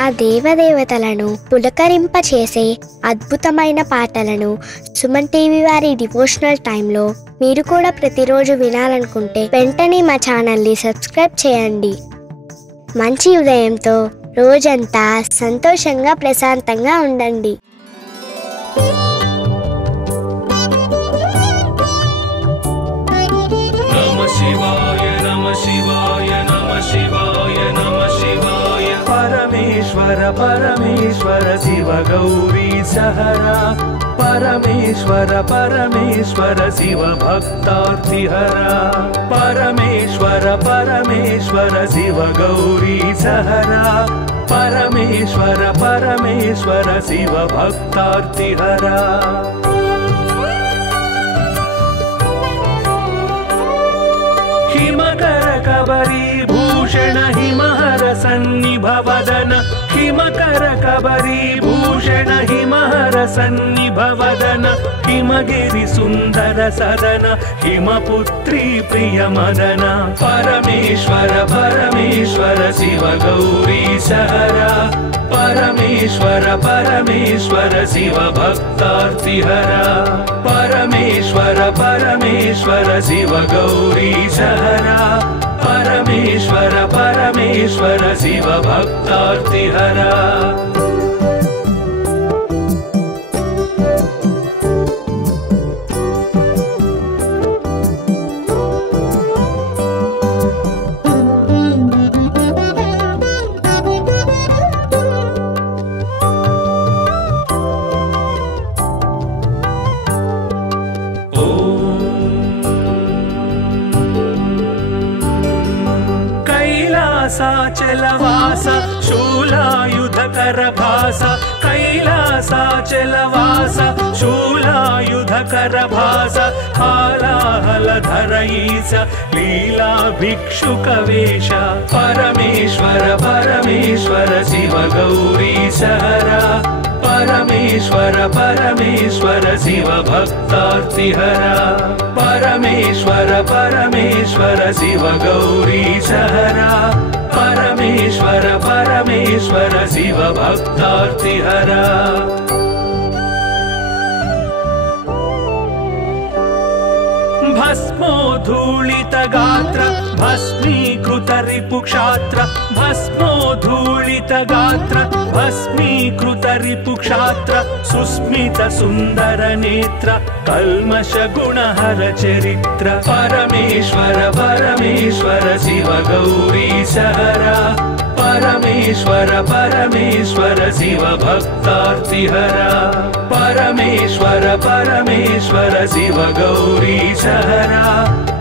ఆ దేవదేవతలను పులకరింపచేసే అద్భుతమైన పాటలను సుమన్ టీవీ వారి డివోషనల్ టైంలో మీరు కూడా ప్రతిరోజు వినాలనుకుంటే వెంటనే మా ఛానల్ని సబ్స్క్రైబ్ చేయండి. మంచి ఉదయంతో రోజంతా సంతోషంగా ప్రశాంతంగా ఉండండి. परमेश्वर परमेश्वर शिव गौरी सहरा परमेश्वर परमेश्वर शिव भक्तार्तिहरा परमेश्वर परमेश्वर शिव गौरी सहरा परमेश्वर परमेश्वर शिव भक्तार्तिहरा हिमकर कबरी भूषण हिमहर सन्निभवदन हिमकर कबरी भूषण हिमहर सन्निभवदन हिमगिरि सुंदर सदन हिमपुत्री प्रिय मदन परमेश्वर परमेश्वर शिव गौरी सहरा परमेश्वर परमेश्वर शिव भक्तार्तिहरा परमेश्वर परमेश्वर शिव गौरी सहरा परमेश्वर परमेश्वर शिव भक्तार्तिहरा कैलासाचलवास शूलायुधकर भास कैलासाचलवास शूलायुधकर भास हालाहलधर ईश लीला भिक्षुकवेश परमेश्वर परमेश्वर शिव गौरी सहरा परमेश्वर परमेश्वर शिव भक्तार्तिहरा परमेश्वर परमेश्वर शिव गौरी सहरा परमेश्वर परमेश्वर शिव भक्तार्तिहरा भस्मोद्धूलित गात्र भस्मीकृत रिपुक्षात्र भस्मोद्धूलित गात्र भस्मीकृत रिपुक्षात्र सुस्मित सुंदर नेत्र कल्मष गुणहर चरित्र परमेश्वर परमेश्वर शिव गौरी सहरा परमेश्वर परमेश्वर शिव भक्तार्तिहरा परमेश्वर परमेश्वर शिव गौरी सहरा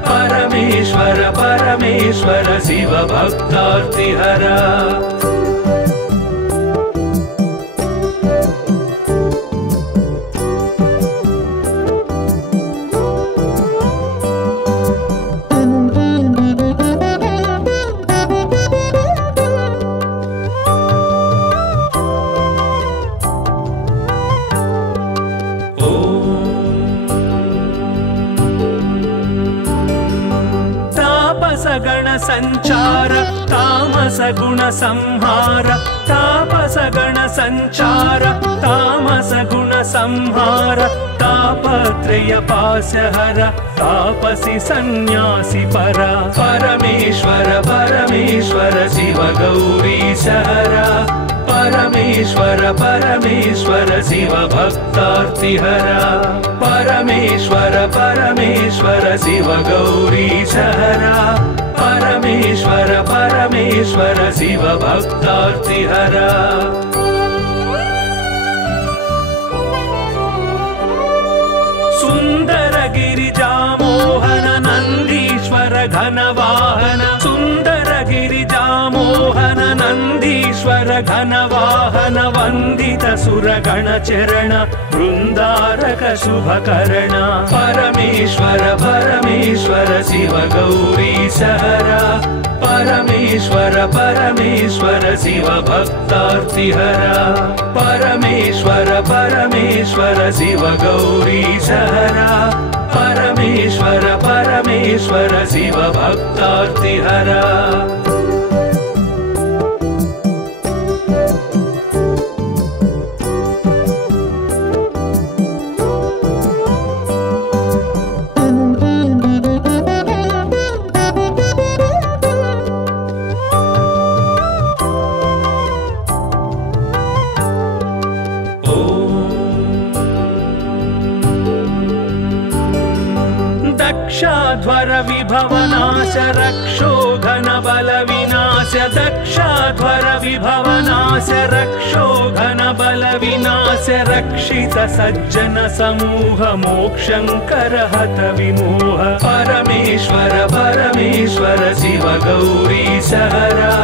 परमेश्वर परमेश्वर शिव भक्तार्तिहरा गण संचार तामस गुण संहार तापस गण संचार तामस गुण संहार तापत्रय पाशहर तापसी सन्यासी परा परमेश्वर परमेश्वर शिव गौरी सहरा परमेश्वर परमेश्वर शिव भक्तार्तिहरा परमेश्वर परमेश्वर शिव गौरी सहरा परमेश्वर परमेश्वर शिव भक्तार्तिहरा सुंदर गिरिजा मोहन नंदीश्वर घनवाहन सुंदर गिरिजा मोहन नंदीश्वर घनवाहन वंदित सुरगण चरण वृंदारक शुभकरण परमेश्वर परमेश्वर शिव गौरी सहरा परमेश्वर परमेश्वर शिव भक्तार्तिहरा परमेश्वर परमेश्वर शिव गौरी सहरा परमेश्वर परमेश्वर शिव भक्तार्तिहरा दक्षाध्वर विभवनाश रक्षो घन बल विनाश दक्षाध्वर विभवनाश रक्षो घन बल विनाश रक्षित सज्जन समूह मोक्षंकर हत विमोह परमेश्वर परमेश्वर शिव गौरी सहरा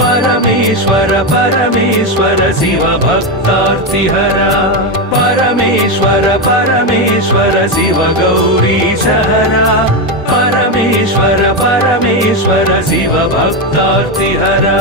परमेश्वर परमेश्वर शिव भक्तार्तिहरा परमेश्वर परमेश्वर शिव गौरी सहरा परमेश्वर परमेश्वर शिव भक्तार्तिहरा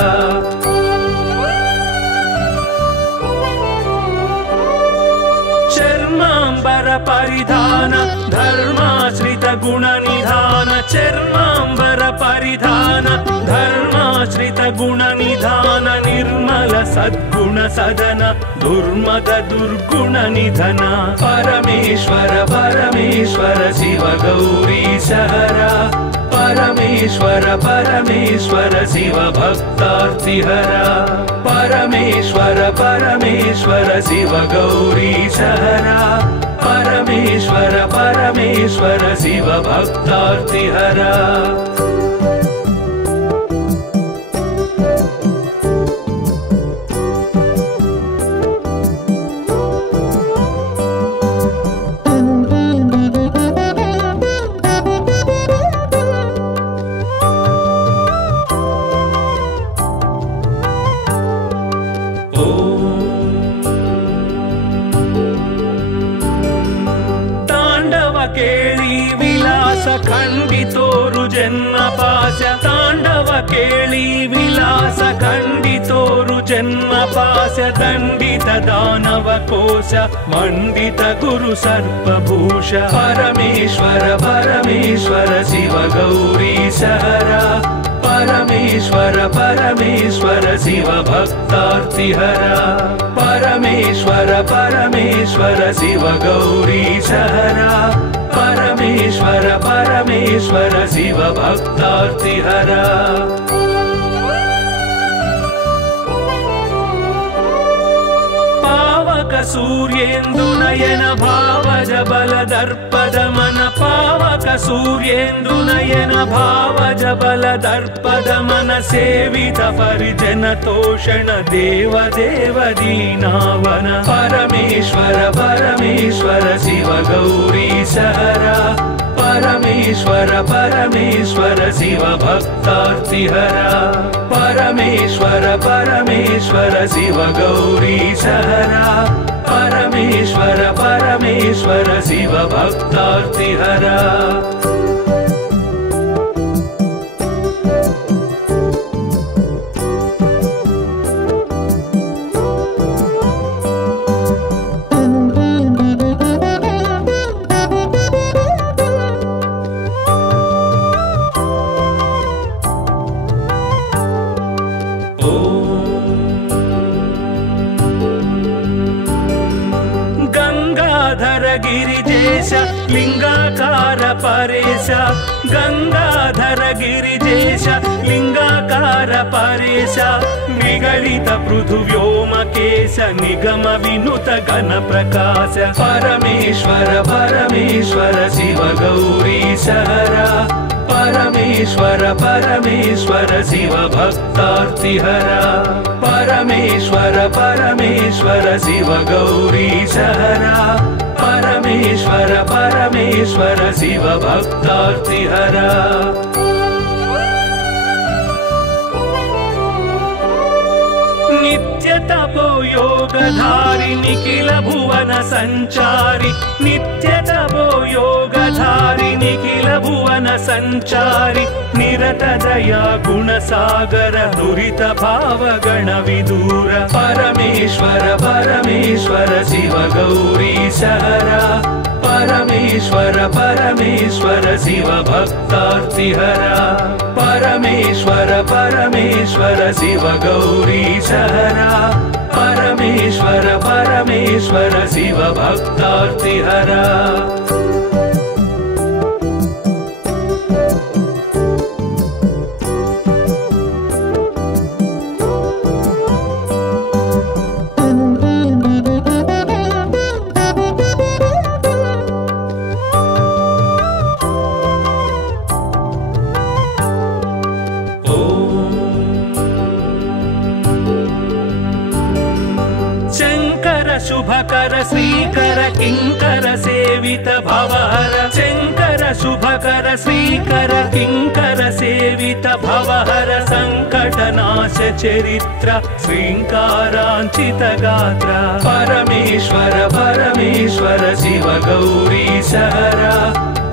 चर्मांबर परिधान धर्माश्रित गुण निधान चर्मांबर परिधान धर्माश्रित गुण निधान निर्मल सद्गुण सदन दुर्मद दुर्गुण निधन परमेश्वर परमेश्वर शिव गौरी सहरा परमेश्वर परमेश्वर शिव भक्तार्तिहरा परमेश्वर परमेश्वर शिव गौरी सहरा परमेश्वर परमेश्वर शिव भक्तार्तिहरा खंडितोरु जन्म पाश तांडव केली विलास खंडितोरु जन्म पाश दंडित दानव कोश मंडित गुरु सर्पभूष परमेश्वर परमेश्वर शिव गौरी सहरा परमेश्वर परमेश्वर शिव भक्तार्तिहरा परमेश्वर परमेश्वर शिव गौरी सहरा परमेश्वर परमेश्वर शिव भक्तार्तिहरा पावक सूर्येन्दु नयन भावज बल दर्पद मन पावक सूर्येन्दु नयन भावज बल दर्पद मन सेवित परिजन तोषण देव देव दीनावन परमेश्वर परमेश्वर शिव गौरी सहरा परमेश्वर परमेश्वर शिव भक्तार्तिहरा परमेश्वर परमेश्वर शिव गौरी सहरा परमेश्वर परमेश्वर शिव भक्तार्तिहरा गिरिजेश लिंगाकार परेश गंगाधर गिरिजेश लिंगाकार परेश निगलित पृथु व्योमकेश निगम विनुत घन प्रकाश परमेश्वर परमेश्वर शिव गौरी सहरा परमेश्वर परमेश्वर शिव भक्तार्तिहरा परमेश्वर परमेश्वर शिव गौरी सहरा परमेश्वर परमेश्वर शिव भक्तार्तिहरा नित्य तपो योगधारि निखिल भुवन संचारि नित्य तपो योगधारि निखिल भुवन संचारि निरत दया गुण सागर दुरित भाव गण विदूर परमेश्वर परमेश्वर शिव गौरी सहरा परमेश्वर परमेश्वर शिव भक्तार्तिहरा परमेश्वर परमेश्वर शिव गौरी सहरा परमेश्वर परमेश्वर शिव भक्तार्तिहरा शुभकर श्रीकर किंकर सेवित भवहर शंकर शुभकर श्रीकर किंकर सेवित भवहर संकटनाश चरित्र श्रींकारांचित गात्र परमेश्वर परमेश्वर शिव गौरी सहरा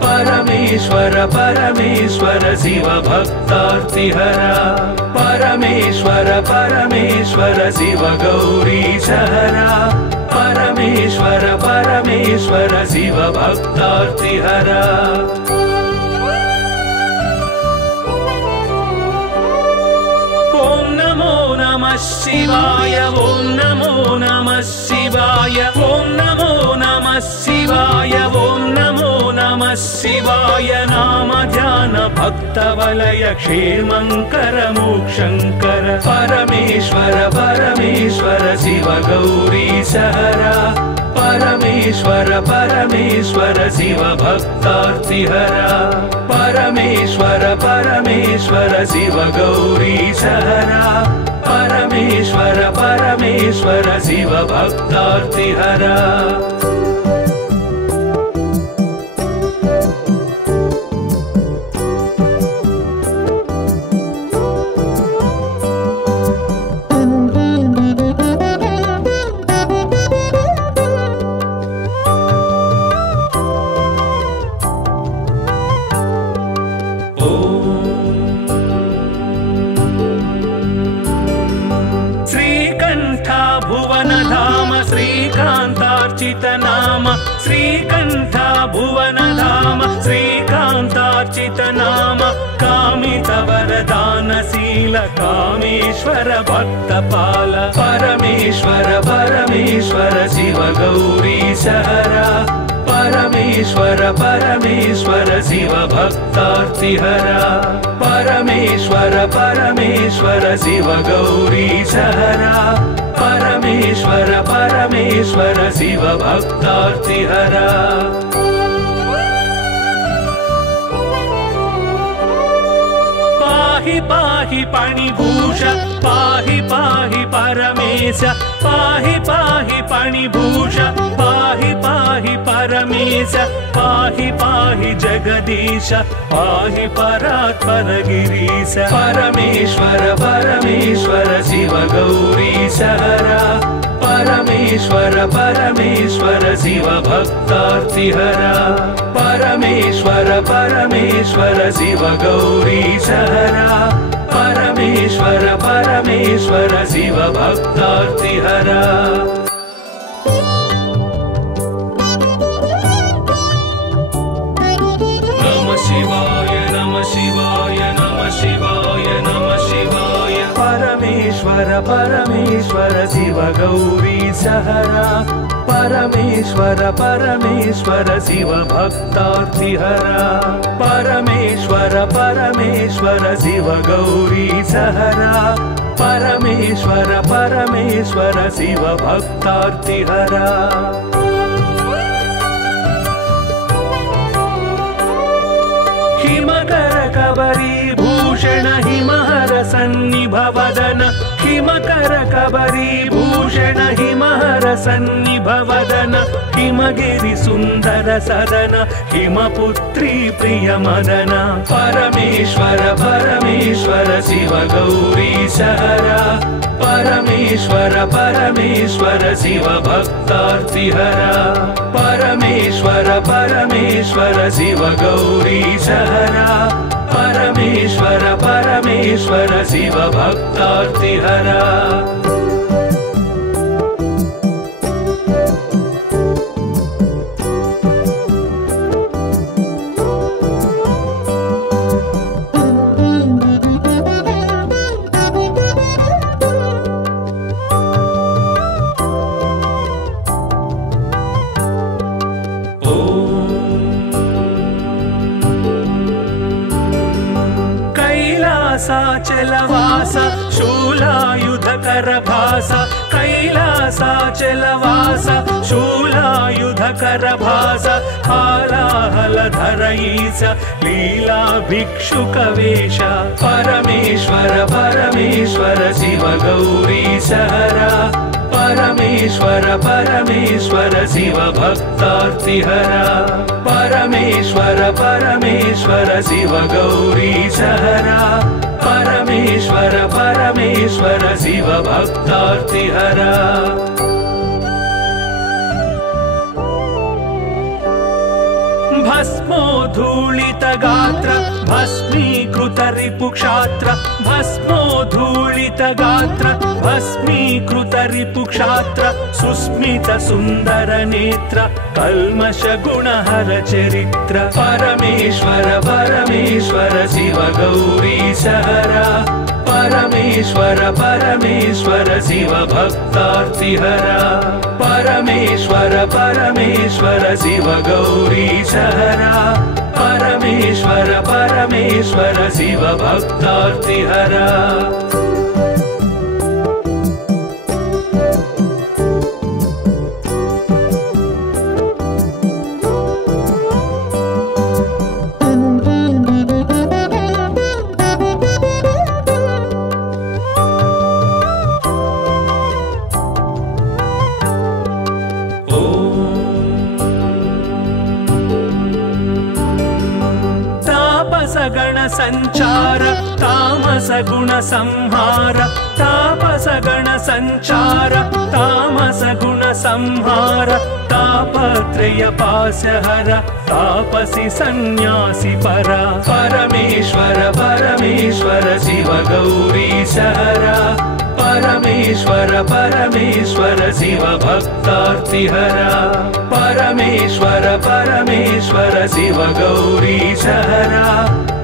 परमेश्वर परमेश्वर शिव भक्तार्तिहरा परमेश्वर परमेश्वर शिव गौरी सहरा परमेश्वर परमेश्वर शिव भक्तार्तिहरा ओम नमो नमः शिवाय ओम नमो नमः शिवाय ओम नमो नमः शिवाय ओम नमो नमः शिवाय नाम ध्यान भक्त वलय क्षेमंकर मोक्षंकर परमेश्वर परमेश्वर शिव गौरी सहरा परमेश्वर परमेश्वर शिव भक्तार्तिहरा परमेश्वर परमेश्वर शिव गौरी सहरा परमेश्वर परमेश्वर शिव भक्तार्तिहरा नाम श्रीकंठ भुवन धाम श्रीकांतार्चित नाम कामित वरदानशील कामेश्वर भक्तपाल परमेश्वर परमेश्वर शिव गौरी सहरा परमेश्वर परमेश्वर शिव भक्तार्तिहरा परमेश्वर परमेश्वर शिव गौरी सहरा परमेश्वर परमेश्वर शिव भक्तार्तिहरा पाहि पाहि पणिभूष पाहि पाहि परमेश पाहि पाहि पणिभूष पाहि पाहि परमेश पाहि पाहि जगदीश पाहि परात्पर गिरीश परमेश्वर परमेश्वर शिव गौरी सहरा परमेश्वर परमेश्वर शिव भक्तार्तिहरा परमेश्वर परमेश्वर शिव गौरी सहरा परमेश्वर परमेश्वर शिव भक्तार्तिहरा नमः शिवाय नमः शिवाय नमः शिवाय नमः शिवाय परमेश्वर परमेश्वर शिव गौरी सहरा परमेश्वर परमेश्वर शिव भक्तार्तिहरा परमेश्वर परमेश्वर शिव गौरी सहरा परमेश्वर परमेश्वर शिव भक्तार्तिहरा हिमकर कबरी भूषण हिमहर सन्निभ वदन हिमकर कबरी भूषण हिमहर सन्निभ वदन हिमगिरि सुंदर सदन हिमपुत्री प्रिय मदन परमेश्वर परमेश्वर शिव गौरी सहरा परमेश्वर परमेश्वर शिव भक्तार्तिहरा परमेश्वर परमेश्वर शिव गौरी सहरा परमेश्वर परमेश्वर शिव भक्तार्तिहरा कैलासाचलवास शूलायुधकर भास कैलासाचलवास शूलायुधकर भास हालाहलधर ईश लीला भिक्षुक वेश परमेश्वर परमेश्वर शिव गौरी सहरा परमेश्वर परमेश्वर परमेश्वर शिव भक्तार्तिहरा परमेश्वर परमेश्वर शिव गौरीशहरा परमेश्वर परमेश्वर शिव भक्तार्तिहरा भस्मोद्धूलित गात्र भस्मीकृत रिपुक्षात्र भस्मोद्धूलित गात्र भस्मीकृत रिपुक्षात्र सुस्मित सुंदर नेत्र कल्मष गुणहर चरित्र परमेश्वर परमेश्वर शिव गौरीशहरा परमेश्वर परमेश्वर शिव भक्तार्तिहरा परमेश्वर परमेश्वर शिव गौरीशहरा परमेश्वर परमेश्वर शिव भक्तार्तिहरा गण संचार तामस गुण संहार तापस गण संचार तामस गुण संहार तापत्रय पाशहर तापसी सन्यासी परा परमेश्वर परमेश्वर शिव गौरीशहरा परमेश्वर परमेश्वर शिव भक्तार्तिहरा परमेश्वर परमेश्वर शिव गौरीशहरा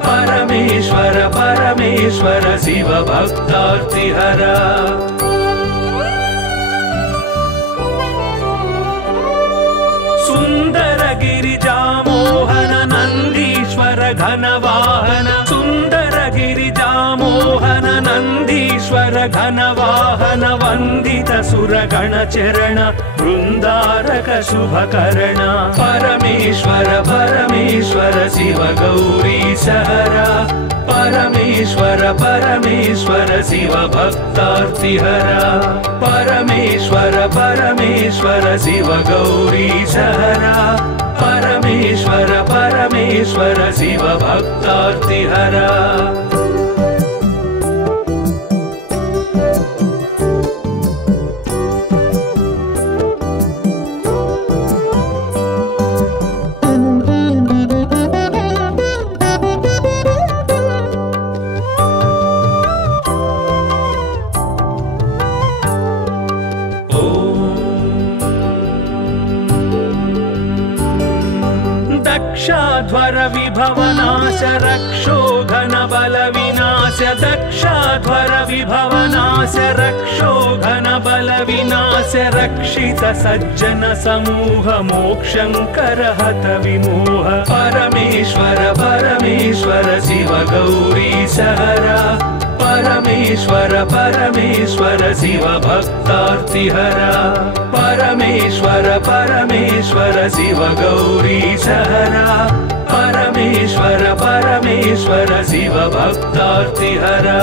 परमेश्वर परमेश्वर शिव भक्तार्तिहरा सुंदर गिरिजामोहन नंदीश्वर घनवाहन सुंदर गिरिजामोहन नंदीश्वर घनवाहन वंदित सुरगण चरण वृंदारक शुभकरण परमेश्वर परमेश्वर शिव गौरीशहरा परमेश्वर परमेश्वर शिव भक्तार्तिहरा परमेश्वर परमेश्वर शिव गौरीशहरा परमेश्वर परमेश्वर शिव भक्तार्तिहरा दक्षाध्वर विभवनाश रक्षोघन बल विनाश दक्षाध्वर विभवनाश रक्षोघन बल विनाश रक्षित सज्जन समूह मोक्षंकर हत विमोह परमेश्वर परमेश्वर शिव गौरीशहरा परमेश्वर परमेश्वर शिव भक्तार्तिहरा परमेश्वर परमेश्वर शिव गौरीशहरा परमेश्वर परमेश्वर शिव भक्तार्तिहरा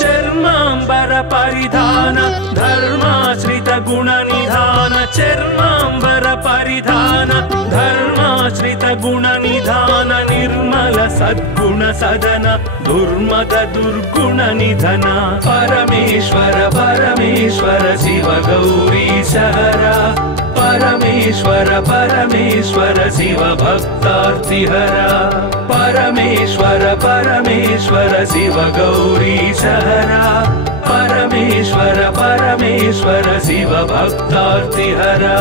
चर्मांबर परिधान धर्माश्रित गुण निधान चर्मांबर परिधान धर्माश्रित गुण निधान निर्मल सद्गुण सदन दुर्मद दुर्गुण निधन परमेश्वर परमेश्वर शिव गौरीशहरा परमेश्वर परमेश्वर शिव भक्तार्तिहरा परमेश्वर परमेश्वर शिव गौरीशहरा परमेश्वर परमेश्वर शिव भक्तार्तिहरा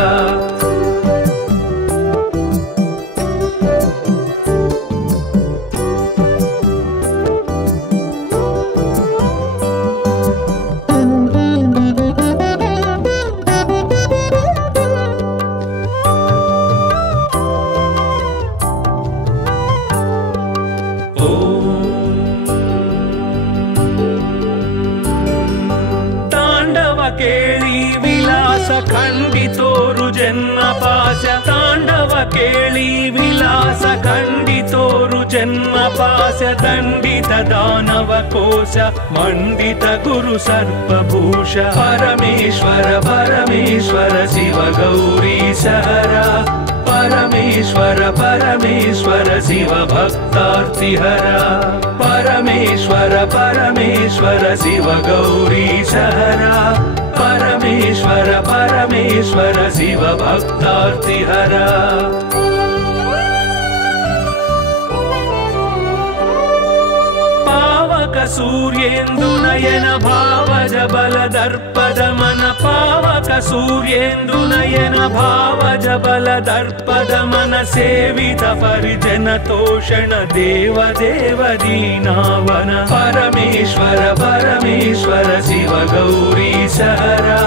खंडितोरु जन्म जन्मपाश दण्डित दानव कोश मण्डित गुरु सर्पभूष परमेश्वर परमेश्वर शिव गौरीश हरा परमेश्वर परमेश्वर शिव भक्तार्तिहरा परमेश्वर परमेश्वर शिव गौरीश हरा परमेश्वर परमेश्वर शिव भक्तार्तिहरा सूर्येन्दुनयन भावज बल दर्पदमन पावक सूर्येन्दुनयन भावज बल दर्पदमन सेवित परिजन तोषण देव देव दीनावन परमेश्वर परमेश्वर शिव गौरीश हरा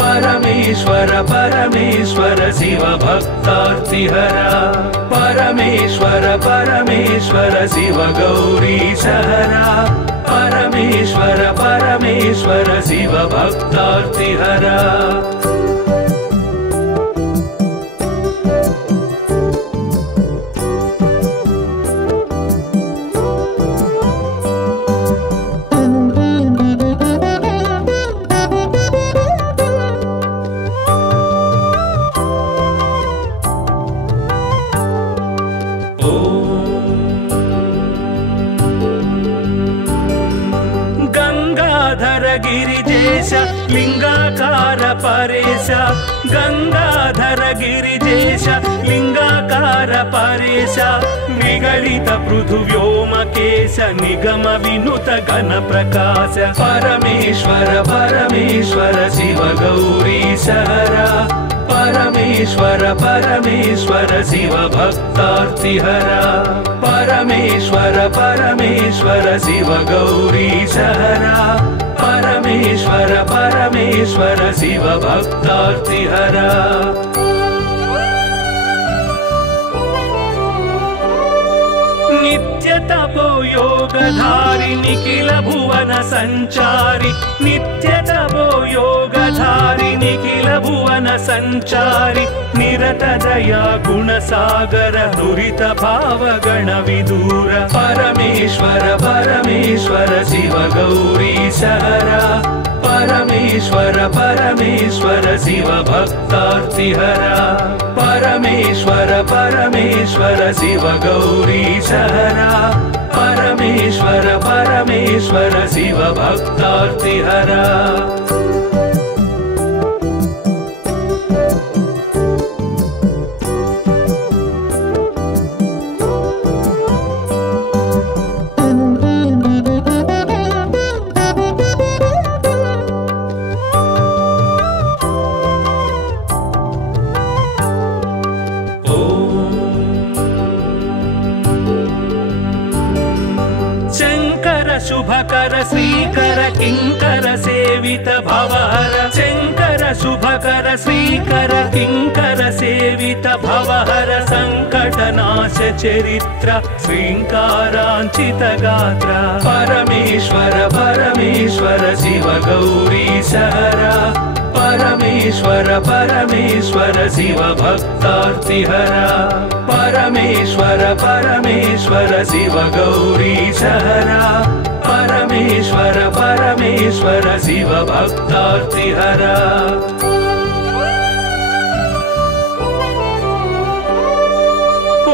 परमेश्वर परमेश्वर शिव भक्तार्तिहरा परमेश्वर परमेश्वर शिव गौरीश हरा परमेश्वर परमेश्वर शिव भक्तार्तिहरा गिरिजेश लिंगाकार परेश गंगाधर गिरिजेश लिंगाकार परेश निगलित पृथुव्योमकेश निगम विनुत घन प्रकाश परमेश्वर परमेश्वर शिव गौरीश हरा परमेश्वर परमेश्वर शिव भक्तार्तिहरा परमेश्वर परमेश्वर शिव गौरीश हरा परमेश्वर परमेश्वर शिव भक्तार्तिहरा नित्य तपो योगधारि निखिल भुवन संचारि नित्य तपो योगधारि निखिल भुवन संचारि निरत दया गुण सागर दुरित भाव गण विदूर परमेश्वर परमेश्वर शिव गौरीश हरा परमेश्वर परमेश्वर शिव भक्तार्तिहरा परमेश्वर परमेश्वर शिव गौरीश हरा परमेश्वर परमेश्वर शिव भक्तार्तिहरा शुभकर श्रीकर किंकर सेवित भवहर शंकर शुभकर श्रीकर किंकर सेवित भवहर संकटनाश चरित्र श्रींकारांचित गात्र परमेश्वर परमेश्वर शिव गौरीश हरा परमेश्वर परमेश्वर शिव भक्तार्तिहरा परमेश्वर परमेश्वर शिव गौरीश हरा परमेश्वर परमेश्वर शिव भक्तार्तिहरा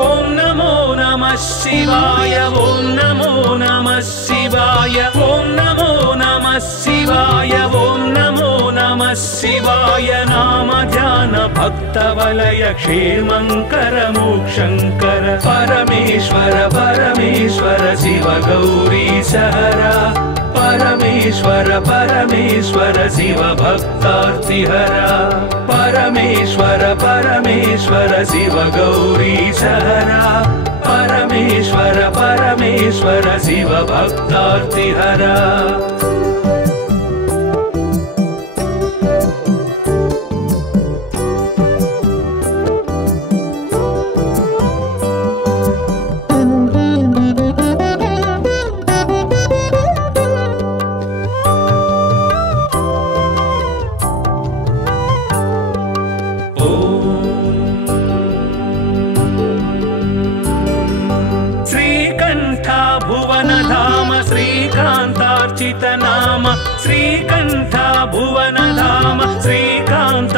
ओम नमो नमः शिवाय ओम नमो नमः शिवाय ओम नमो नमः शिवाय ओम नमो नमः शिवाय नाम ध्यान भक्त वलय क्षेमंकर मोक्षंकर परमेश्वर परमेश्वर शिव गौरीश हरा परमेश्वर परमेश्वर शिव भक्तार्तिहरा परमेश्वर परमेश्वर शिव गौरीश हरा परमेश्वर परमेश्वर शिव भक्तार्तिहरा श्रीकण्ठ भुवनधाम श्रीकान्तार्चितनाम श्रीकण्ठ भुवनधाम श्रीकान्तार्चितनाम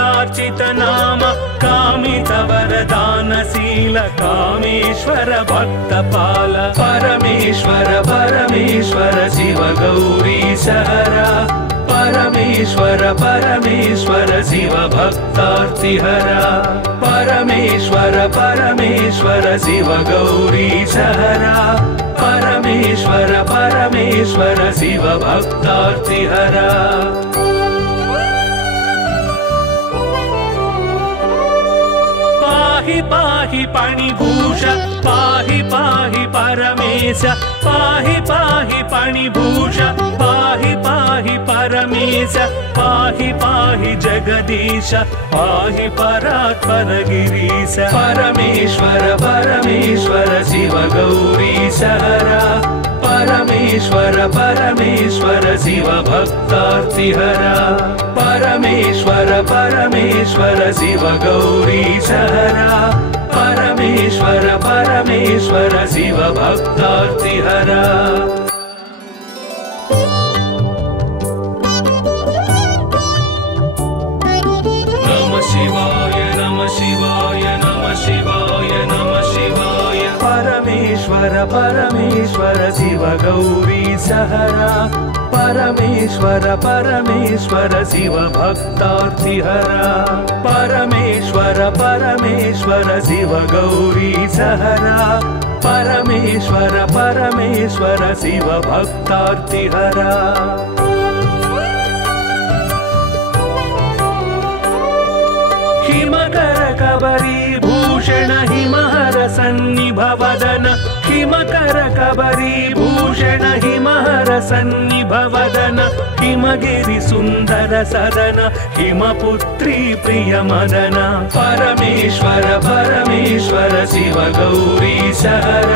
कामितवरदानशील कामेश्वर भक्तपाल परमेश्वर परमेश्वर शिव गौरीश हर परमेश्वर परमेश्वर शिव भक्तार्तिहर परमेश्वर परमेश्वर शिव गौरीश हर परमेश्वर परमेश्वर शिव भक्तार्तिहर पाहि पाहि पणिभूष पाहि पाहि परमेश पाहि पाहि पणिभूष पाहि पाहि परमेश पाहि पाहि जगदीश पाहि परात्पर गिरीश परमेश्वर परमेश्वर शिव गौरीश हर परमेश्वर परमेश्वर शिव भक्तार्तिहर परमेश्वर परमेश्वर शिव गौरीश हर परमेश्वर परमेश्वर शिव भक्तार्तिहर नमः शिवाय नमः शिवाय नमः शिवाय नमः शिवाय परमेश्वर परमेश्वर शिव गौरीश हर परमेश्वर परमेश्वर शिव भक्तार्तिहर परमेश्वर परमेश्वर शिव गौरीश हर परमेश्वर परमेश्वर शिव भक्तार्तिहर हिमकर कबरी भूषण हिमहर सन्निभवदन हिमकर कबरी भूषण हिमहर सन्निभवदन हिमगिरि सुंदर सदन हिमपुत्री प्रिय मदन परमेश्वर परमेश्वर शिव गौरीश हर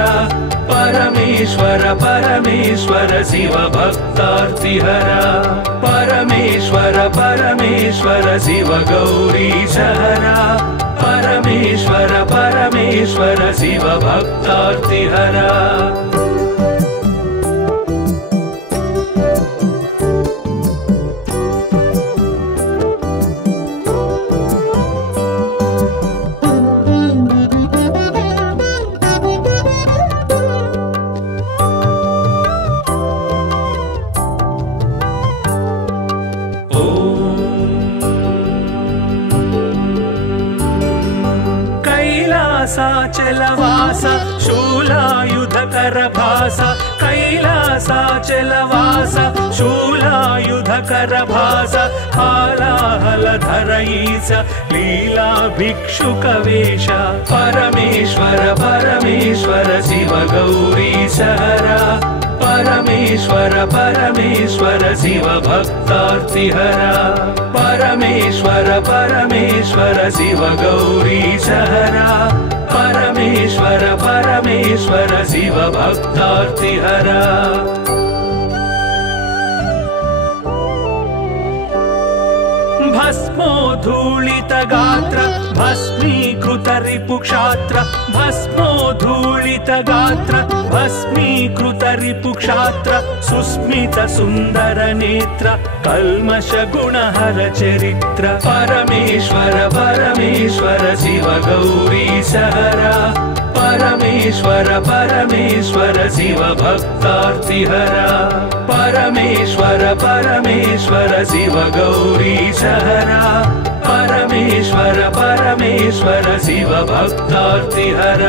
परमेश्वर परमेश्वर शिव भक्तार्तिहर परमेश्वर परमेश्वर शिव गौरीश हर परमेश्वर परमेश्वर शिव भक्तार्तिहर कैलासाचलवास शूलायुधकर भास कैलासाचलवास शूलायुधकर भास हालाहलधर ईश लीला भिक्षुकवेश परमेश्वर परमेश्वर शिव गौरीश हर परमेश्वर परमेश्वर शिव भक्तार्तिहर परमेश्वर परमेश्वर शिव गौरीश हर परमेश्वर परमेश्वर शिव भक्तार्तिहर भस्मोद्धूलित गात्र भस्मीकृत रिपुक्षात्र भस्मोद्धूलित गात्र भस्मीकृत रिपुक्षात्र सुस्मित सुंदर नेत्र कल्मष गुणहर चरित्र परमेश्वर परमेश्वर शिव गौरीश हर परमेश्वर परमेश्वर शिव भक्तार्तिहर परमेश्वर परमेश्वर शिव गौरीश हर परमेश्वर परमेश्वर शिव भक्तार्तिहर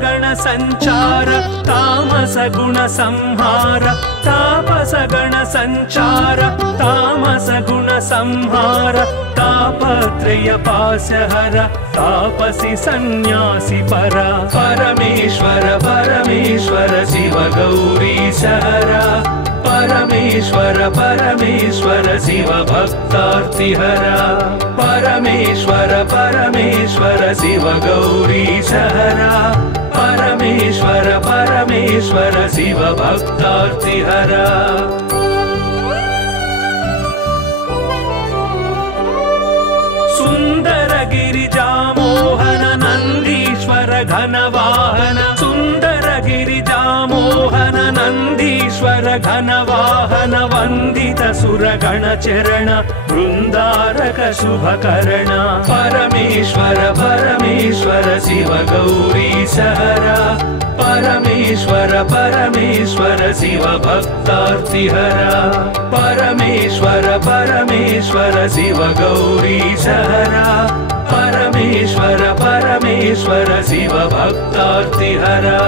गण संचार तामस गुण संहार तापस गण संचार तामस गुण संहार तापत्रय पाशहर तापसी सन्यासी पर परमेश्वर परमेश्वर शिव गौरीश हर परमेश्वर परमेश्वर शिव भक्तार्तिहरा परमेश्वर परमेश्वर शिव गौरीशहरा परमेश्वर परमेश्वर शिव भक्तार्तिहरा सुंदर गिरिजामोहन नंदीश्वर घनवाहन सुंदर गिरिजामोहन नंदीश्वर घनवाहन वंदित सुरगण चरण वृंदारक शुभकरण परमेश्वर परमेश्वर शिव गौरीशहरा परमेश्वर परमेश्वर शिव भक्तार्तिहरा परमेश्वर परमेश्वर शिव गौरीशहरा परमेश्वर परमेश्वर शिव भक्तार्तिहरा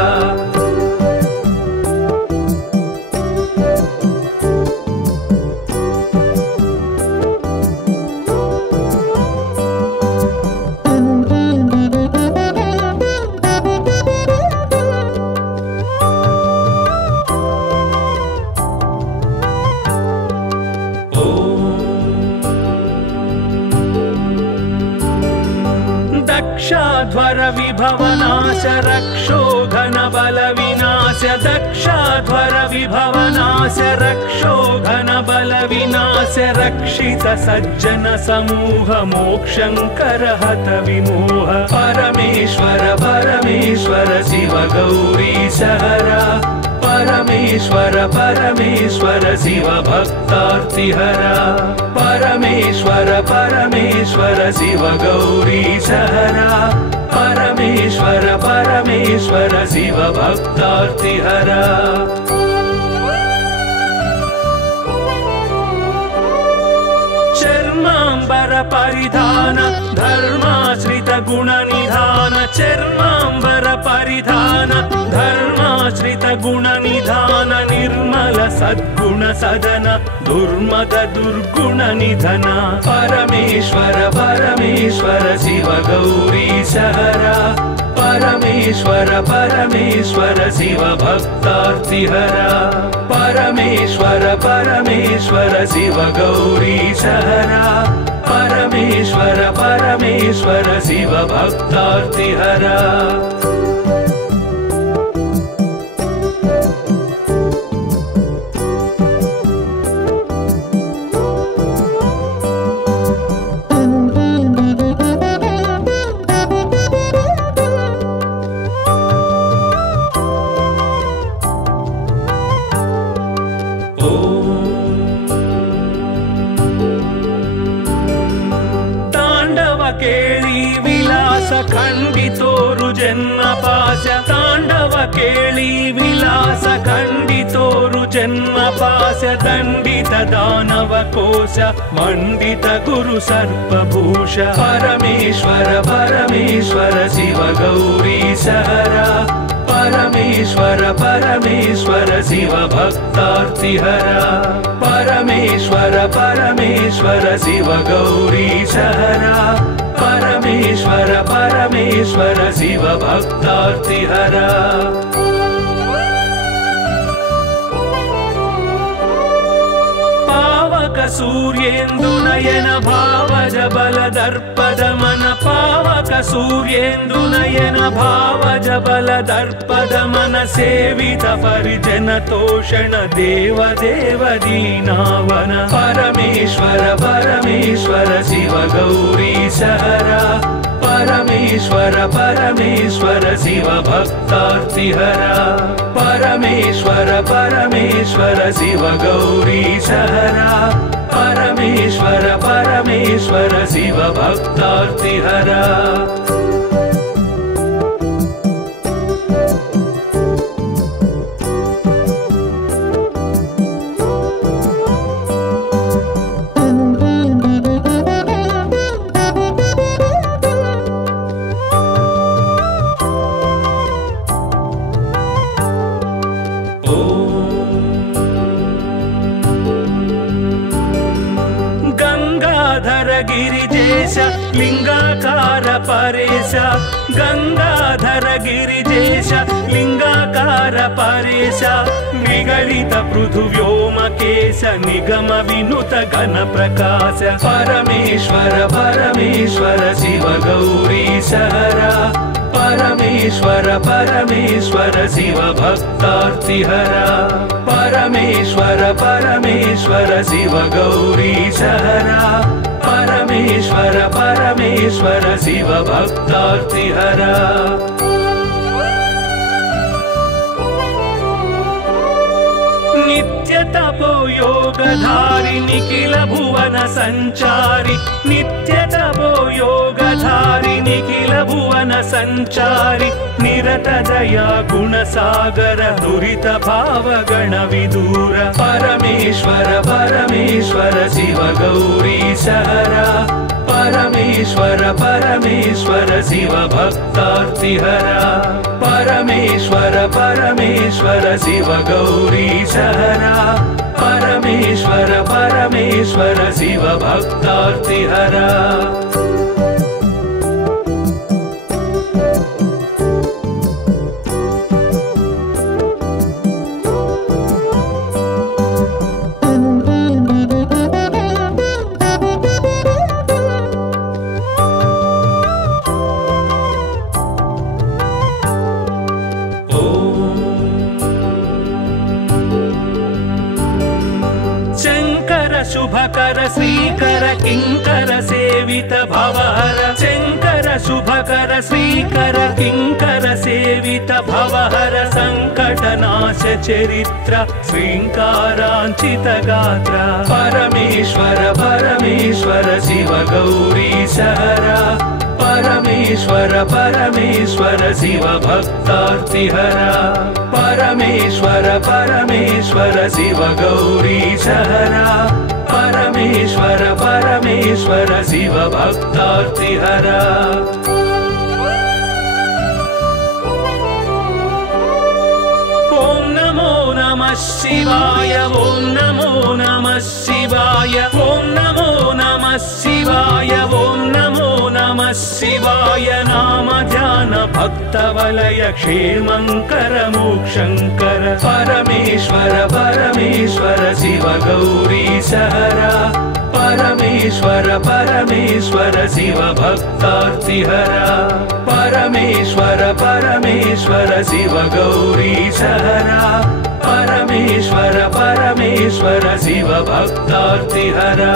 दक्षाध्वर विभवनाश रक्षो घन बल विनाश दक्षाध्वर विभवनाश रक्षो घन बल विनाश रक्षित सज्जन समूह मोक्षंकर हत विमोह परमेश्वर परमेश्वर शिव गौरीशहरा परमेश्वर परमेश्वर शिव भक्तार्तिहरा परमेश्वर परमेश्वर शिव गौरीशहरा परमेश्वर परमेश्वर शिव भक्तार्तिहरा चर्मांबर परिधान धर्माश्रित गुण निधान चर्मांबर परिधान धर्माश्रित गुण निधान निर्मल सद्गुण सदन दुर्मद दुर्गुण निधन परमेश्वर परमेश्वर शिव गौरीशहरा परमेश्वर परमेश्वर शिव भक्तार्तिहरा परमेश्वर परमेश्वर शिव गौरीशहरा परमेश्वर परमेश्वर शिव भक्तार्तिहरा केळी विलास खंडितोरु जन्म पाश तांडव केळी विलास खंडितोरु जन्म पाश दंडित दानव कोश मंडित गुरु सर्पभूष परमेश्वर परमेश्वर शिव गौरीशहरा परमेश्वर परमेश्वर शिव भक्तार्तिहरा परमेश्वर परमेश्वर शिव गौरीशहरा परमेश्वर परमेश्वर शिव भक्तार्तिहरा पावक सूर्येन्दुनयन भावज बल दर्पद मन पावक सूर्येन्दुनयन भावज बल दर्पद मन सेवित परिजन तोषण देव देव दीनावन परमेश्वर परमेश्वर शिव गौरीशहरा परमेश्वर परमेश्वर शिव भक्तार्तिहरा परमेश्वर परमेश्वर शिव गौरीशहरा परमेश्वर परमेश्वर शिव भक्तार्तिहरा गिरिजेश लिंगाकार परेश गंगाधर गिरिजेश लिंगाकार परेश निगलित पृथुव्योमकेश निगम विनुत घन प्रकाश परमेश्वर परमेश्वर शिव गौरीश हरा परमेश्वर परमेश्वर शिव भक्तार्तिहरा परमेश्वर परमेश्वर शिव गौरीश हरा परमेश्वर परमेश्वर शिव भक्तार्तिहरा नित्य तपो योगधारि निखिल भुवन संचारि नित्य तपो योगधारि निखिल भुवन संचारि निरत दया गुण सागर दुरित भाव गण विदूर परमेश्वर परमेश्वर शिव गौरीश हरा परमेश्वर परमेश्वर शिव भक्तार्तिहरा परमेश्वर परमेश्वर शिव गौरीश हरा परमेश्वर परमेश्वर शिव भक्तार्तिहरा शुभकर श्रीकर किंकर सेवित भवहर शंकर शुभकर श्रीकर किंकर सेवित भवहर संकटनाश चरित्र श्रींकारांचित गात्र परमेश्वर परमेश्वर शिव गौरीश हरा परमेश्वर परमेश्वर शिव भक्तार्तिहरा परमेश्वर परमेश्वर शिव गौरीश हरा परमेश्वर परमेश्वर शिव भक्तार्तिहरा ओम नमो नमः शिवाय ओम नमो नमः शिवाय ओम नमो नमः शिवाय ओम नमो नमः शिवाय नाम ध्यान भक्त वलय क्षेमंकर मोक्षंकर परमेश्वर परमेश्वर शिव गौरीश हरा परमेश्वर परमेश्वर शिव भक्तार्तिहरा परमेश्वर परमेश्वर शिव गौरीश हरा परमेश्वर परमेश्वर शिव भक्तार्तिहरा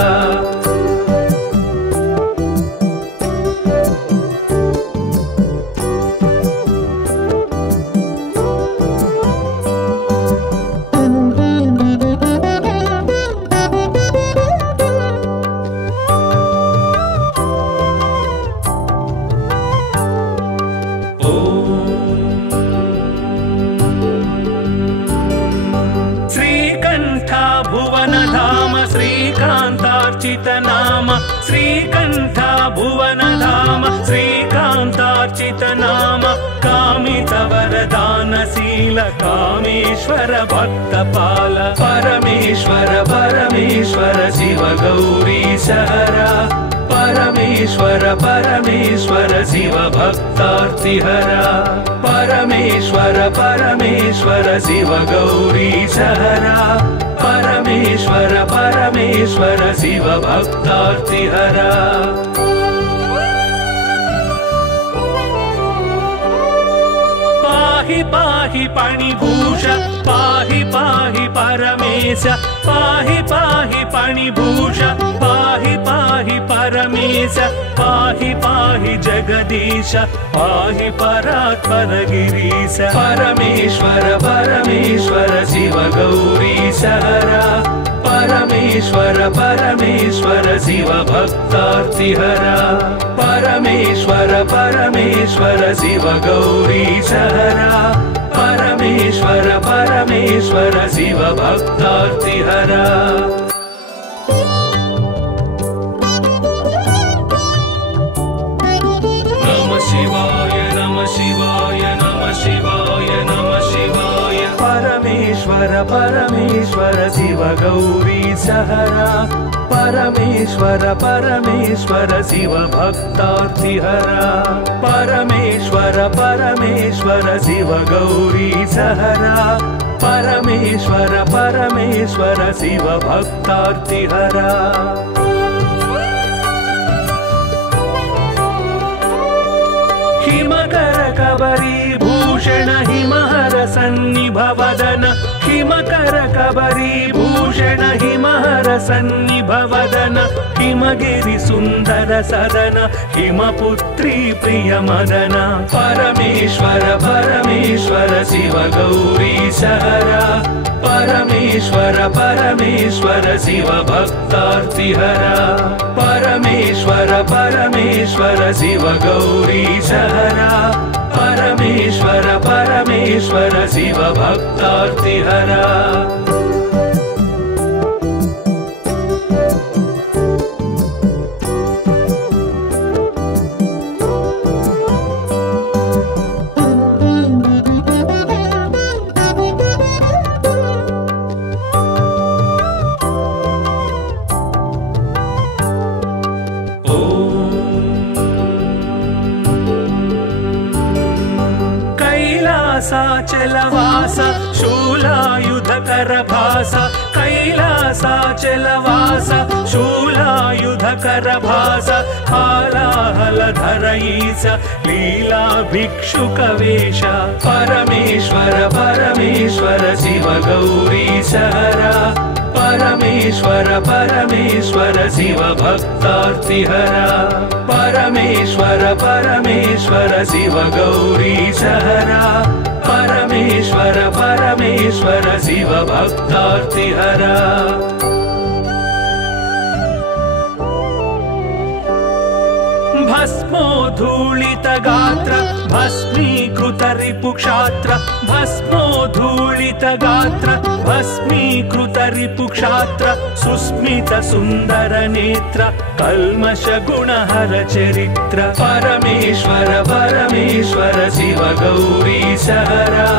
नाम श्रीकंठ भुवन धाम श्रीकांतार्चित नाम कामित वरदानशील कामेश्वर भक्तपाल परमेश्वर परमेश्वर शिव गौरीश हरा परमेश्वर परमेश्वर शिव भक्तार्तिहरा परमेश्वर परमेश्वर शिव गौरीश हरा परमेश्वर परमेश्वर शिव भक्तार्तिहरा पाहि पाहि पाणिभूष पाहि पाहि परमेश पाहि पाहि पाणिभूष पाहि पाहि परमेश पाहि पाहि जगदीश पाहि परात्पर गिरीश परमेश्वर परमेश्वर शिव गौरीश हरा परमेश्वर परमेश्वर शिव भक्तार्तिहरा परमेश्वर परमेश्वर शिव गौरीश हरा परमेश्वर परमेश्वर शिव भक्तार्तिहरा नमः शिवाय नमः शिवाय नमः शिवाय नमः शिवाय परमेश्वर परमेश्वर शिव गौरीश हरा परमेश्वर परमेश्वर शिव भक्तार्तिहरा परमेश्वर परमेश्वर शिव गौरी सहरा परमेश्वर परमेश्वर शिव भक्तार्तिहरा हिमकर कबरी भूषण हिमहर सन्निभवदन हिमकर कबरी भूषण हिमहर सन्निभवदन हिमगिरि सुंदर सदन हिमपुत्री प्रिय मदन परमेश्वर परमेश्वर शिव गौरी सहरा परमेश्वर परमेश्वर शिव भक्तार्तिहरा परमेश्वर परमेश्वर शिव गौरी सहरा परमेश्वर परमेश्वर शिव भक्तार्तिहरा कैलासाचलवास शूलायुधकर भास कैलासाचलवास शूलायुधकर भास हालाहलधर ईश लीला भिक्षुकवेश परमेश्वर परमेश्वर शिव गौरी सहरा परमेश्वर परमेश्वर शिव भक्तार्तिहरा परमेश्वर परमेश्वर शिव गौरी सहरा परमेश्वर परमेश्वर शिव भक्तार्तिहरा भस्मोद्धूलित गात्र भस्मीकृत रिपुक्षात्र भस्मोद्धूलित गात्र भस्मीकृत रिपुक्षात्र सुस्मित सुंदर नेत्र कल्मष गुणहर चरित्र परमेश्वर परमेश्वर शिव गौरी सहरा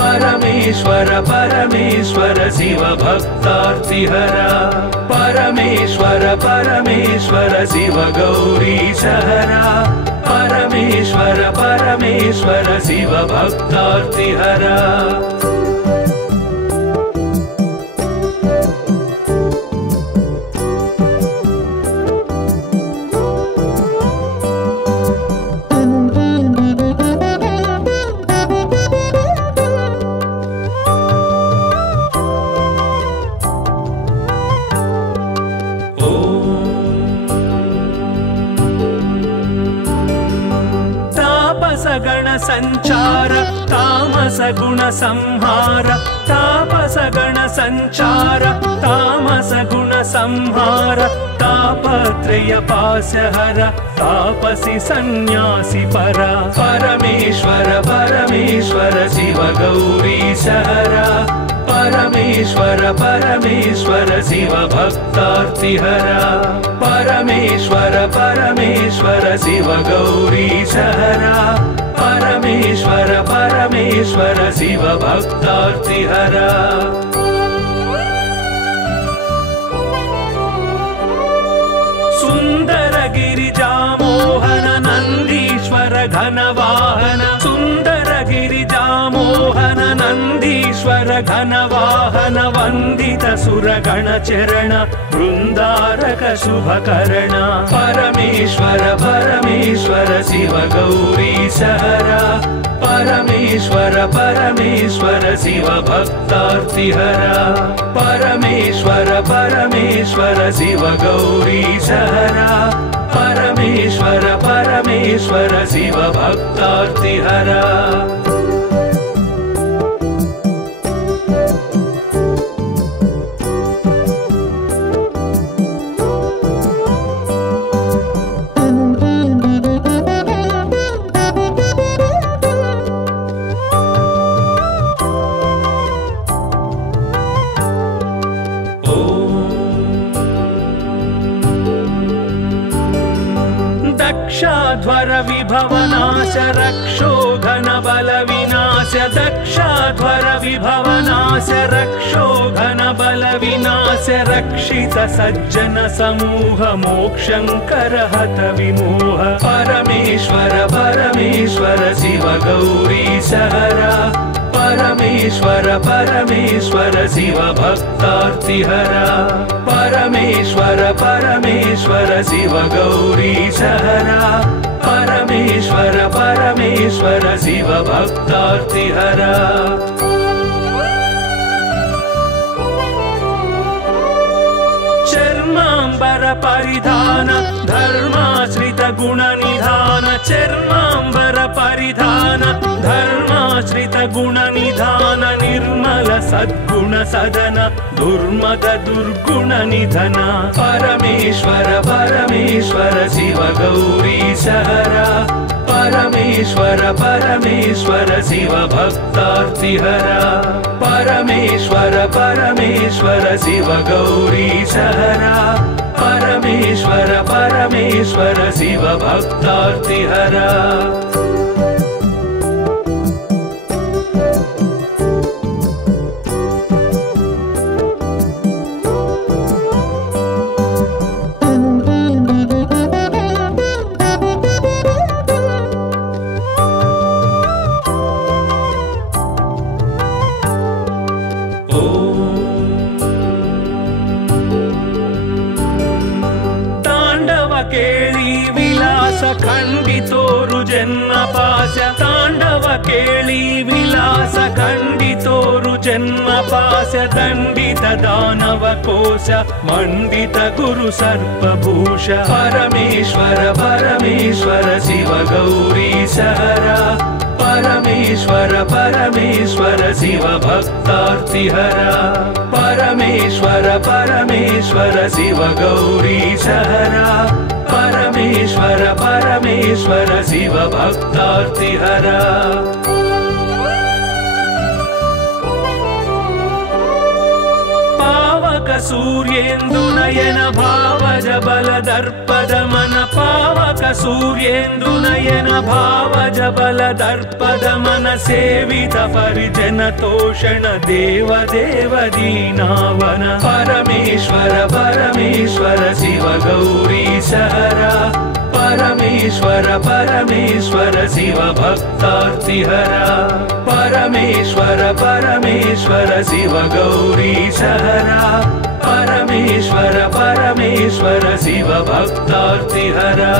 परमेश्वर परमेश्वर शिव भक्तार्तिहरा परमेश्वर परमेश्वर शिव गौरी सहरा परमेश्वर परमेश्वर शिव भक्तार्तिहरा गण संचार तामस गुण संहार तापस गण संचार तामस गुण संहार तापत्रय पास्यहर तापसी सन्यासी परा परमेश्वर परमेश्वर शिव गौरी सहरा परमेश्वर परमेश्वर शिव भक्तार्तिहरा परमेश्वर परमेश्वर शिव गौरी सहरा परमेश्वर परमेश्वर शिव भक्तार्तिहरा सुंदर गिरिजा मोहन नंदीश्वर घन वाहन सुंदर गिरिजा मोहन नंदीश्वर घन वाहन वंदित सुर गण चरण वृंदारक शुभकरण परमेश्वर परमेश्वर शिव गौरी सहरा परमेश्वर परमेश्वर शिव भक्तार्तिहरा परमेश्वर परमेश्वर शिव गौरी सहरा परमेश्वर परमेश्वर शिव भक्तार्तिहरा दक्षाध्वर विभवनाश रक्षो घन बल विनाश दक्ष वंशाध्वर विभवनाश रक्षो घन बल विनाश रक्षित सज्जन समूह मोक्षंकर हत विमोह परमेश्वर परमेश्वर शिव गौरी सहरा परमेश्वर परमेश्वर शिव भक्तार्तिहरा परमेश्वर परमेश्वर शिव गौरी सहरा परमेश्वर परमेश्वर शिव भक्तार्तिहरा चर्मांबर परिधान धर्माश्रित गुण निधान चर्मांबर परिधान धर्माश्रित गुण निधान निर्मल सद्गुण सदन दुर्मद दुर्गुण निधन परमेश्वर परमेश्वर शिव गौरी सहरा परमेश्वर परमेश्वर शिव भक्तार्तिहरा परमेश्वर परमेश्वर शिव गौरी सहरा परमेश्वर परमेश्वर शिव भक्तार्तिहरा खंडितोरु जन्म पाश तांडव केली विलास खंडितोरु जन्म पाश दंडित दानव कोश मंडित गुरु सर्पभूष परमेश्वर परमेश्वर शिव गौरी सहरा परमेश्वर परमेश्वर शिव भक्तार्तिहरा परमेश्वर परमेश्वर शिव गौरी सहरा परमेश्वर परमेश्वर शिव भक्तार्तिहरा पावक सूर्येन्दु नयन भावज बल दर्पद मन पावक सूर्येन्दु नयन भावज बल दर्पद मन सेवित परिजन तोषण देव देव दीनावन परमेश्वर परमेश्वर शिव गौरी सहरा परमेश्वर परमेश्वर शिव भक्तार्तिहरा परमेश्वर परमेश्वर शिव गौरी सहरा परमेश्वर परमेश्वर शिव भक्तार्तिहरा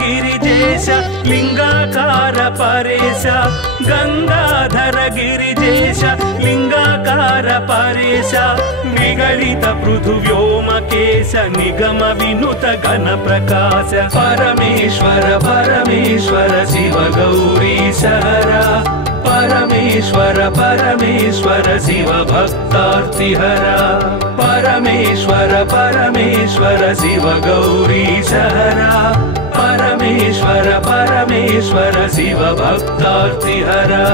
गिरिजेश लिंगाकार परेश गंगाधर गिरिजेश लिंगाकार परेश निगलित पृथु व्योमकेश निगम विनुत घन प्रकाश परमेश्वर परमेश्वर शिव गौरी सहरा परमेश्वर परमेश्वर शिव भक्तार्तिहरा परमेश्वर परमेश्वर शिव गौरी सहरा परमेश्वर परमेश्वर शिव भक्तार्तिहरा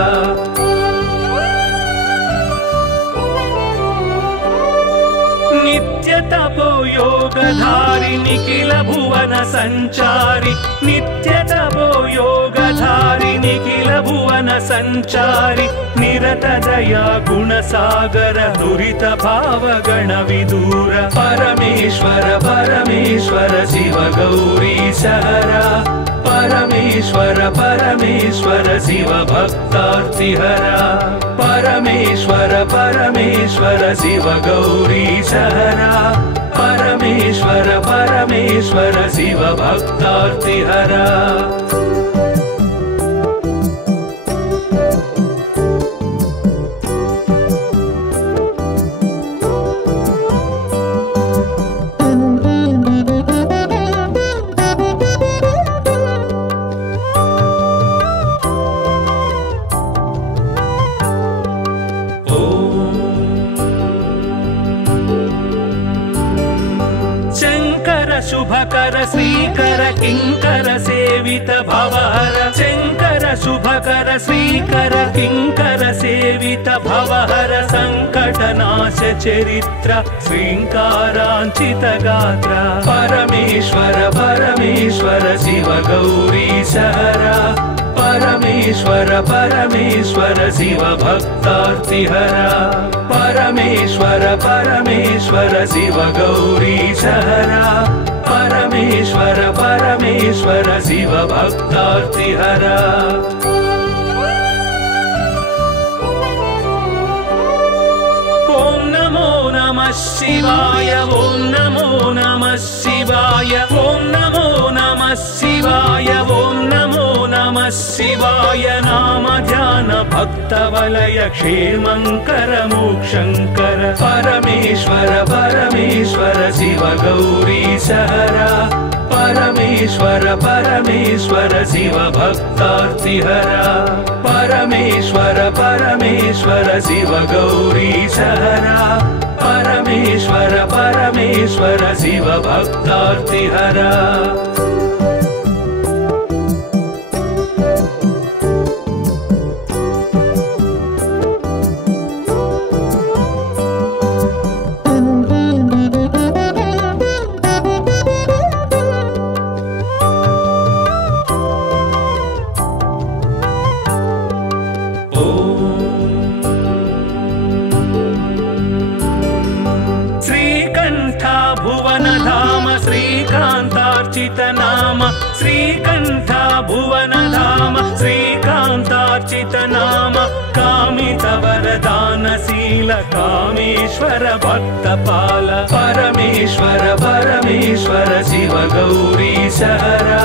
नित्य तपो योगधारि निखिल भुवन संचारि नित्य तपो योगधारि निखिल भुवन संचारि निरत दया गुण सागर दुरित भाव गण विदूर परमेश्वर परमेश्वर शिव गौरी सहरा परमेश्वर परमेश्वर शिव भक्तार्तिहरा परमेश्वर परमेश्वर शिव गौरी सहरा परमेश्वर परमेश्वर शिव भक्तार्तिहरा शङ्कर किङ्कर सेवित भवहर शङ्कर शुभकर श्रीकर किङ्कर सेवित भवहर सङ्कटनाश चरित्र श्रीङ्काराञ्चित गात्र परमेश्वर परमेश्वर शिव गौरी सहरा परमेश्वर परमेश्वर शिव भक्तार्तिहरा परमेश्वर परमेश्वर शिव गौरी सहरा परमेश्वर परमेश्वर शिव भक्तार्तिहरा ॐ नमो नमः शिवाय ॐ नमो नमः शिवाय ॐ नमो नमः शिवाय ॐ नमो नमः शिवाय नाम ध्यान भक्तवलय क्षेमङ्कर मोक्षङ्कर परमेश्वर परमेश्वर शिव गौरी सहरा परमेश्वर परमेश्वर शिव भक्तार्तिहरा परमेश्वर परमेश्वर शिव गौरी सहरा परमेश्वर परमेश्वर शिव भक्तार्तिहरा नाम श्रीकंठ भुवन धाम श्रीकांतार्चित नाम कामित वरदानशील कामेश्वर भक्तपाल परमेश्वर परमेश्वर शिव गौरी सहरा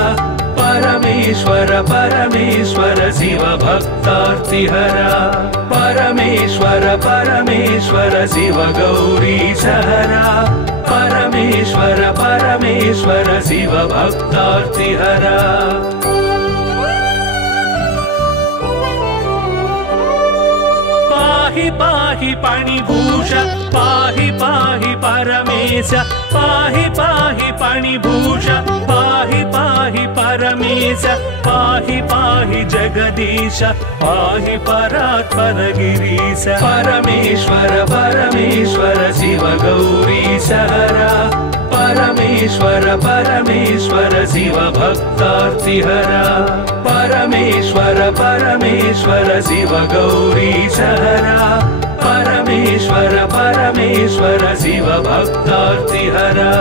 परमेश्वर परमेश्वर शिव भक्तार्तिहरा परमेश्वर परमेश्वर शिव गौरी सहरा परमेश्वर परमेश्वर शिव भक्तार्तिहरा पाहि पाहि पाणिभूष पाहि पाहि परमेश पाहि पाहि पाणिभूष पाहि पाहि परमेश पाहि पाहि जगदीश पाहि परात्पर गिरीश परमेश्वर परमेश्वर शिव गौरी सहरा परमेश्वर परमेश्वर शिव भक्तार्तिहरा परमेश्वर परमेश्वर शिव गौरी सहरा परमेश्वर परमेश्वर शिव भक्तार्तिहरा